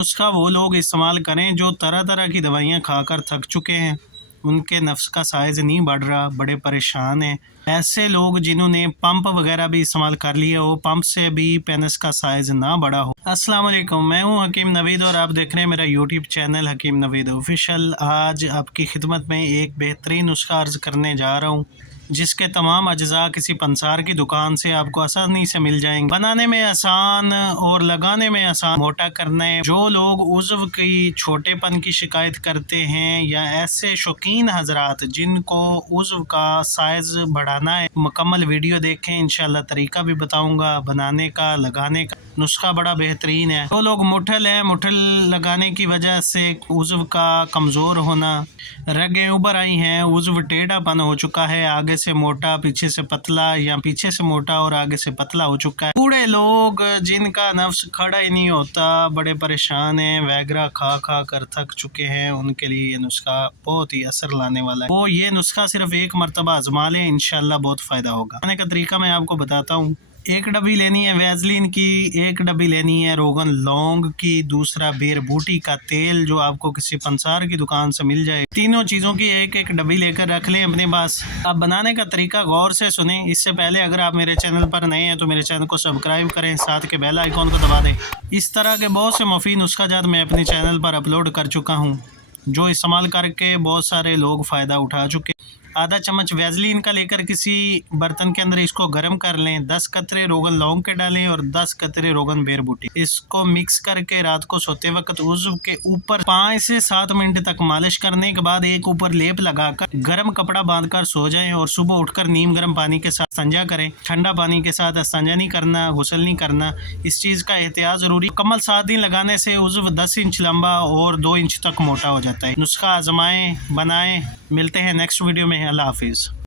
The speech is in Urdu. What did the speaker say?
نسخہ وہ لوگ استعمال کریں جو طرح طرح کی دوائیاں کھا کر تھک چکے ہیں، ان کے نفس کا سائز نہیں بڑھ رہا، بڑے پریشان ہیں۔ ایسے لوگ جنہوں نے پمپ وغیرہ بھی استعمال کر لیا ہو، پمپ سے بھی پینس کا سائز نہ بڑھا ہو۔ السلام علیکم، میں ہوں حکیم نوید اور آپ دیکھ رہے ہیں میرا یوٹیوب چینل حکیم نوید آفیشیل۔ آج آپ کی خدمت میں ایک بہترین نسخہ عرض کرنے جا رہا ہوں جس کے تمام اجزاء کسی پنسار کی دکان سے آپ کو آسانی سے مل جائیں گے۔ بنانے میں آسان اور لگانے میں آسان، موٹا کرنے جو لوگ عضو کی چھوٹے پن کی شکایت کرتے ہیں یا ایسے شوقین حضرات جن کو عضو کا سائز بڑھانا ہے، مکمل ویڈیو دیکھیں، انشاءاللہ طریقہ بھی بتاؤں گا بنانے کا، لگانے کا۔ نسخہ بڑا بہترین ہے۔ جو لوگ مٹھل ہیں، مٹھل لگانے کی وجہ سے عضو کا کمزور ہونا، رگیں ابھر آئی ہیں، عضو ٹیڑھا پن ہو چکا ہے، آگے سے موٹا پیچھے سے پتلا یا پیچھے سے موٹا اور آگے سے پتلا ہو چکا ہے۔ بوڑھے لوگ جن کا نفس کھڑا ہی نہیں ہوتا، بڑے پریشان ہیں، ویگرا کھا کھا کر تھک چکے ہیں، ان کے لیے یہ نسخہ بہت ہی اثر لانے والا ہے۔ وہ یہ نسخہ صرف ایک مرتبہ آزما لیں، انشاءاللہ بہت فائدہ ہوگا۔ بنانے کا طریقہ میں آپ کو بتاتا ہوں۔ ایک ڈبی لینی ہے ویزلین کی، ایک ڈبی لینی ہے روغن لونگ کی، دوسرا بیر بوٹی کا تیل جو آپ کو کسی پنسار کی دکان سے مل جائے۔ تینوں چیزوں کی ایک ایک ڈبی لے کر رکھ لیں اپنے پاس۔ اب بنانے کا طریقہ غور سے سنیں، اس سے پہلے اگر آپ میرے چینل پر نئے ہیں تو میرے چینل کو سبسکرائب کریں، ساتھ کے بیل آئیکن کو دبا دیں۔ اس طرح کے بہت سے مفید نسخہ جات میں اپنے چینل پر اپلوڈ کر چکا ہوں جو استعمال کر کے بہت سارے لوگ فائدہ اٹھا چکے۔ آدھا چمچ ویزلین کا لے کر کسی برتن کے اندر اس کو گرم کر لیں، 10 قطرے روغن لونگ کے ڈالیں اور 10 قطرے روغن بیر بوٹی۔ اس کو مکس کر کے رات کو سوتے وقت عضو کے اوپر 5 سے 7 منٹ تک مالش کرنے کے بعد ایک اوپر لیپ لگا کر گرم کپڑا باندھ کر سو جائیں اور صبح اٹھ کر نیم گرم پانی کے ساتھ استنجا کریں۔ ٹھنڈا پانی کے ساتھ استنجا نہیں کرنا، غسل نہیں کرنا، اس چیز کا احتیاط ضروری۔ مکمل 7 دن لگانے سے عضو 10 انچ لمبا اور 2 انچ تک موٹا ہو جاتا ہے۔ نسخہ آزمائیں، بنائیں۔ ملتے ہیں نیکسٹ ویڈیو میں۔ اللہ حافظ۔